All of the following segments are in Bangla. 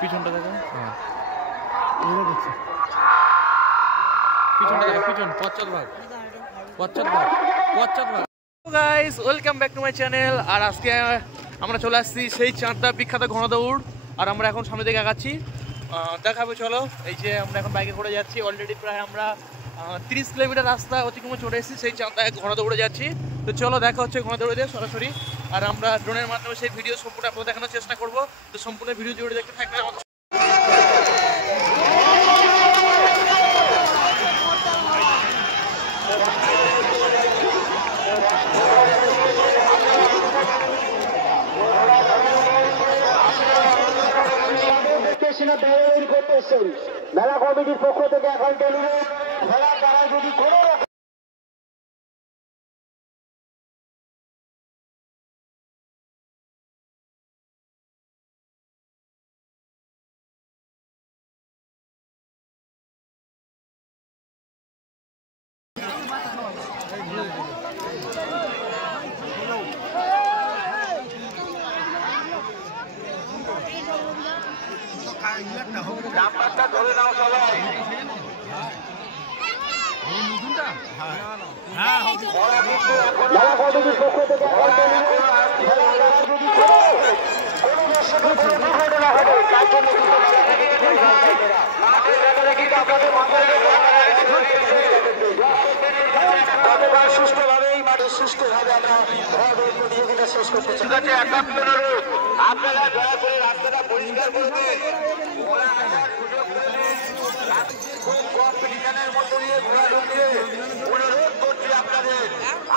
পিছনটা দেখো। হ্যাঁ পিছনটা দেখো, পিছন পশ্চাৎ ভাগ, পশ্চাৎ ভাগ, পশ্চাৎ ভাগ। Guys welcome back to my channel. আর আজকে আমরা চলে আসছি সেই চাঁদা বিখ্যাত ঘনদৌড়। আর আমরা এখন সামনে দিকে আগাচ্ছি, দেখাবো চলো। এই যে আমরা এখন বাইকে করে যাচ্ছি, অলরেডি প্রায় আমরা 30 কিলোমিটার রাস্তা অতিক্রমে চলে এসেছি, সেই চাঁদায় ঘনদৌড়ে যাচ্ছি। তো চলো দেখা হচ্ছে ঘনদৌড়ে দিয়ে সরাসরি। আর আমরা ড্রোনের মাধ্যমে সেই ভিডিও সম্পূর্ণ আপনাদের দেখানোর চেষ্টা করবো। তো সম্পূর্ণ ভিডিও জুড়ে দেখতে থাকবে আমাদের। মেলা কমিটির পক্ষ থেকে এখন মেলা তারা যদি কোনো নাম্বারটা ধরে নাও সবাই। সুস্থভাবে এই মাঠে সুস্থভাবে আমরা প্রতিযোগিতা শেষ করতে চাই। আপনারা দয়া করে রাস্তাটা পরিষ্কার করবেন। খুব কম্পিটিশনের মধ্যে দিয়ে ঘোরা ঢুকছে, অনুরোধ করছি আপনাদের,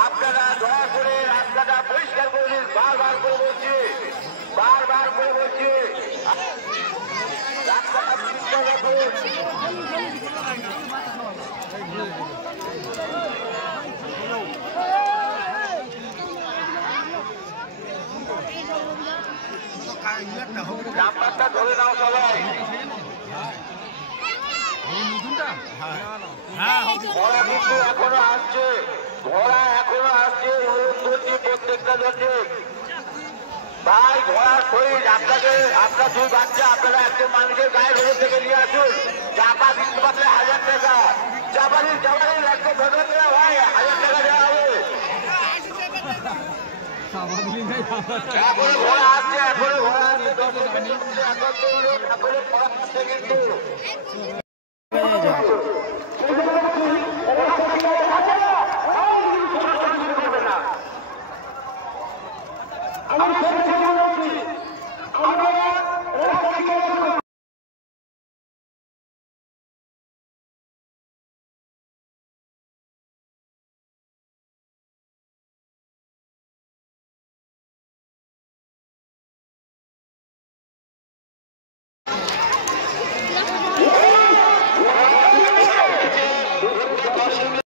আপনারা দয়া করে রাস্তাটা পরিষ্কার করে দিন। বারবার করে বলছি, বারবার করে বলছি, রাস্তাটা পরিষ্কার রাখুন। নাম্বারটা ধরে নাও সবাই। ঘোড়া কিন্তু এখনো আসছে, ঘোড়া এখনো আসছে। প্রত্যেকটা জন্য ভাই ঘোড়ার শরীর আপনাকে, আপনার দুই বাচ্চা, আপনারা একজন মানুষের গায়ের ভেতর থেকে নিয়ে আসুন। চাপা দিতে পারলে 1000 টাকা, চাপালির চাপালির একজন ভেতর দেওয়া ভাই 1000 টাকা দেওয়া হবে। ঘোড়া আসছে, এখনো ঘোড়া আসছে, 10 সেকেন্ডের মধ্যে এখন দৌড়ুন, এখনো ঘোড়া আসছে কিন্তু। আমি